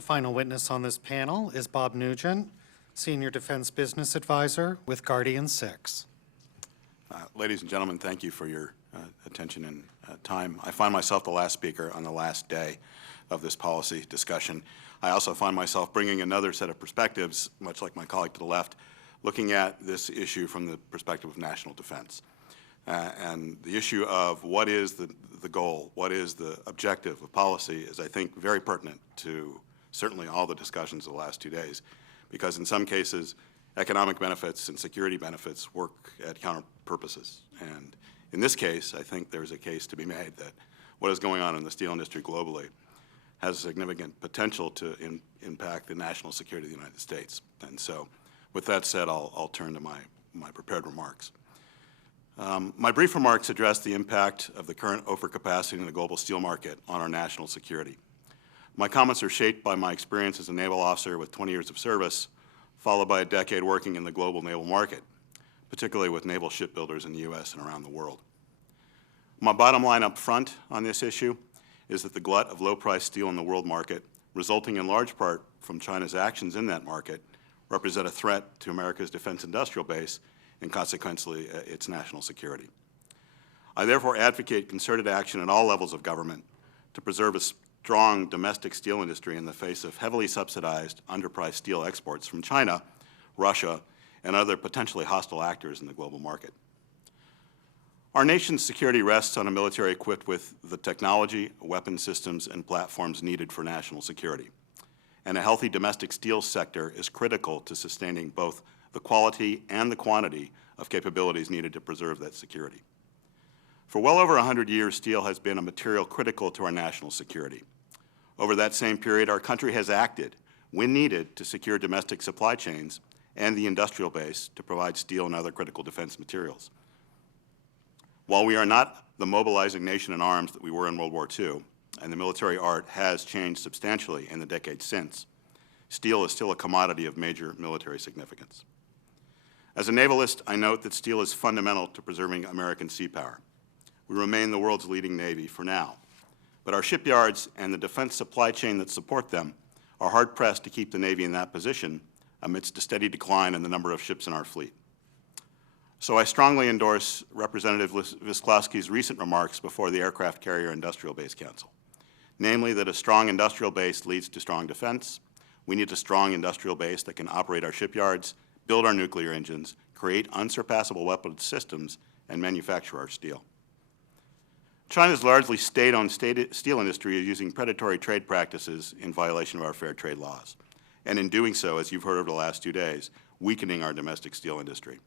The final witness on this panel is Bob Nugent, Senior Defense Business Advisor with Guardian 6. Ladies and gentlemen, thank you for your attention and time. I find myself the last speaker on the last day of this policy discussion. I also find myself bringing another set of perspectives, much like my colleague to the left, looking at this issue from the perspective of national defense. And the issue of what is the goal, what is the objective of policy is, I think, very pertinent to certainly all the discussions of the last 2 days, because in some cases, economic benefits and security benefits work at counter purposes. And in this case, I think there's a case to be made that what is going on in the steel industry globally has significant potential to impact the national security of the United States. And so with that said, I'll turn to my prepared remarks. My brief remarks address the impact of the current overcapacity in the global steel market on our national security. My comments are shaped by my experience as a naval officer with 20 years of service, followed by a decade working in the global naval market, particularly with naval shipbuilders in the U.S. and around the world. My bottom line up front on this issue is that the glut of low-priced steel in the world market, resulting in large part from China's actions in that market, represent a threat to America's defense industrial base and consequently its national security. I therefore advocate concerted action at all levels of government to preserve a strong domestic steel industry in the face of heavily subsidized, underpriced steel exports from China, Russia, and other potentially hostile actors in the global market. Our nation's security rests on a military equipped with the technology, weapon systems, and platforms needed for national security. And a healthy domestic steel sector is critical to sustaining both the quality and the quantity of capabilities needed to preserve that security. For well over 100 years, steel has been a material critical to our national security. Over that same period, our country has acted, when needed, to secure domestic supply chains and the industrial base to provide steel and other critical defense materials. While we are not the mobilizing nation in arms that we were in World War II, and the military art has changed substantially in the decades since, steel is still a commodity of major military significance. As a navalist, I note that steel is fundamental to preserving American sea power. We remain the world's leading Navy for now, but our shipyards and the defense supply chain that support them are hard-pressed to keep the Navy in that position amidst a steady decline in the number of ships in our fleet. So I strongly endorse Representative Visklowski's recent remarks before the Aircraft Carrier Industrial Base Council, namely that a strong industrial base leads to strong defense. We need a strong industrial base that can operate our shipyards, build our nuclear engines, create unsurpassable weapons systems, and manufacture our steel. China's largely state-owned steel industry is using predatory trade practices in violation of our fair trade laws, and in doing so, as you've heard over the last 2 days, weakening our domestic steel industry.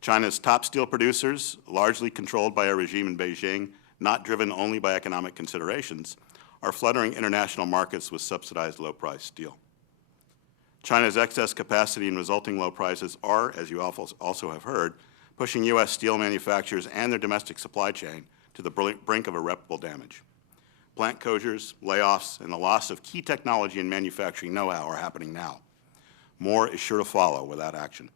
China's top steel producers, largely controlled by a regime in Beijing, not driven only by economic considerations, are flooding international markets with subsidized low-priced steel. China's excess capacity and resulting low prices are, as you also have heard, pushing U.S. steel manufacturers and their domestic supply chain to the brink of irreparable damage. Plant closures, layoffs, and the loss of key technology and manufacturing know-how are happening now. More is sure to follow without action.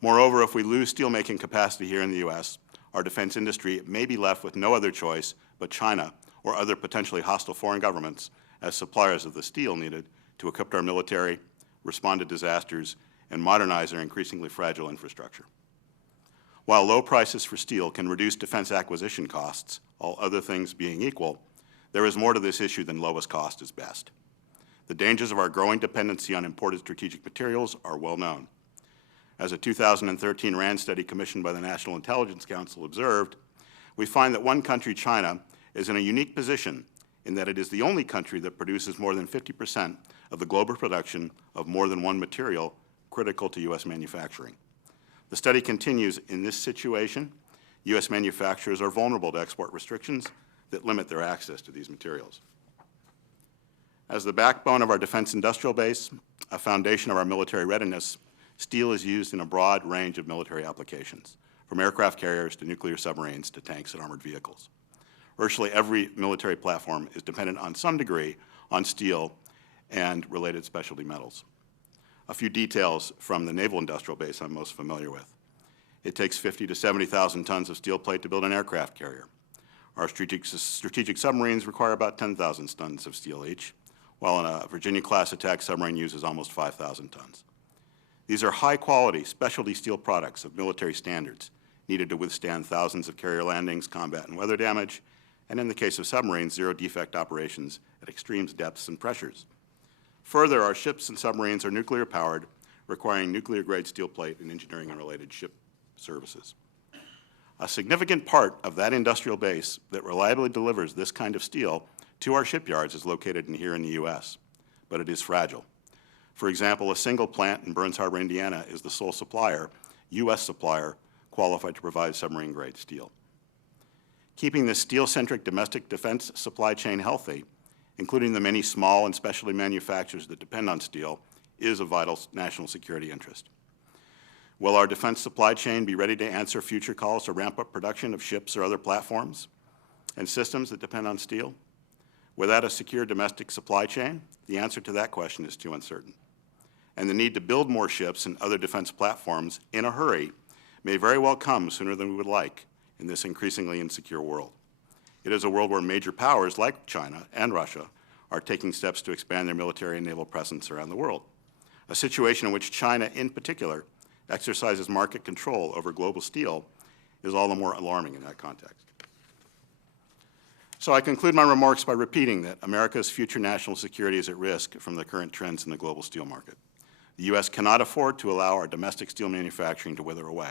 Moreover, if we lose steelmaking capacity here in the U.S., our defense industry may be left with no other choice but China or other potentially hostile foreign governments as suppliers of the steel needed to equip our military, respond to disasters, and modernize our increasingly fragile infrastructure. While low prices for steel can reduce defense acquisition costs, all other things being equal, there is more to this issue than lowest cost is best. The dangers of our growing dependency on imported strategic materials are well known. As a 2013 RAND study commissioned by the National Intelligence Council observed, we find that one country, China, is in a unique position in that it is the only country that produces more than 50% of the global production of more than one material critical to U.S. manufacturing. The study continues, in this situation, U.S. manufacturers are vulnerable to export restrictions that limit their access to these materials. As the backbone of our defense industrial base, a foundation of our military readiness, steel is used in a broad range of military applications, from aircraft carriers to nuclear submarines to tanks and armored vehicles. Virtually every military platform is dependent on some degree on steel and related specialty metals. A few details from the naval industrial base I'm most familiar with. It takes 50 to 70,000 tons of steel plate to build an aircraft carrier. Our strategic submarines require about 10,000 tons of steel each, while a Virginia-class attack submarine uses almost 5,000 tons. These are high-quality, specialty steel products of military standards needed to withstand thousands of carrier landings, combat and weather damage, and in the case of submarines, zero-defect operations at extreme depths and pressures. Further, our ships and submarines are nuclear-powered, requiring nuclear-grade steel plate and engineering and related ship services. A significant part of that industrial base that reliably delivers this kind of steel to our shipyards is located here in the U.S., but it is fragile. For example, a single plant in Burns Harbor, Indiana is the sole supplier, U.S. supplier, qualified to provide submarine-grade steel. Keeping this steel-centric domestic defense supply chain healthy, including the many small and specialty manufacturers that depend on steel, is a vital national security interest. Will our defense supply chain be ready to answer future calls to ramp up production of ships or other platforms and systems that depend on steel? Without a secure domestic supply chain, the answer to that question is too uncertain. And the need to build more ships and other defense platforms in a hurry may very well come sooner than we would like in this increasingly insecure world. It is a world where major powers like China and Russia are taking steps to expand their military and naval presence around the world, a situation in which China in particular exercises market control over global steel is all the more alarming in that context. So I conclude my remarks by repeating that America's future national security is at risk from the current trends in the global steel market. The U.S. cannot afford to allow our domestic steel manufacturing to wither away,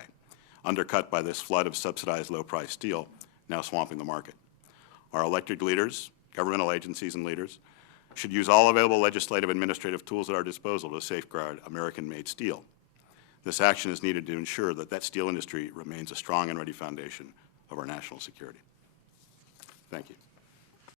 undercut by this flood of subsidized low-priced steel now swamping the market. Our elected leaders, governmental agencies and leaders, should use all available legislative and administrative tools at our disposal to safeguard American-made steel. This action is needed to ensure that that steel industry remains a strong and ready foundation of our national security. Thank you.